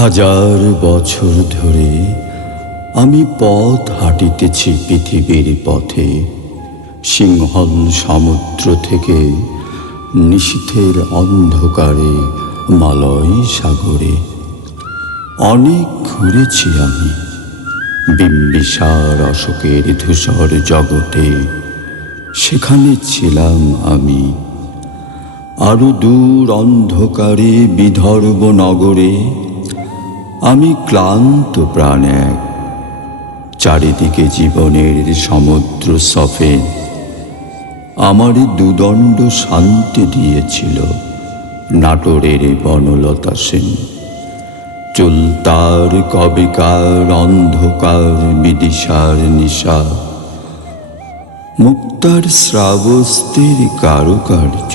হাজার বছর ধরে আমি পথ হাঁটিতেছি পৃথিবীর পথে সিংহল সমুদ্র থেকে নিষিথের অন্ধকারে মালয় সাগরে অনেক ঘুরেছি আমি বিম্বিসার অশোকের ধূসর জগতে সেখানে ছিলাম আমি আরো দূর অন্ধকারে বিদর্ভ নগরে আমি ক্লান্ত প্রাণ এক চারিদিকে জীবনের সমুদ্র সফে আমার দুদণ্ড শান্তি দিয়েছিল নাটোরের বনলতা সেন চুলতার কবিকার অন্ধকার বিদিশার নিশা মুক্তার শ্রাবস্তির কারুকার্য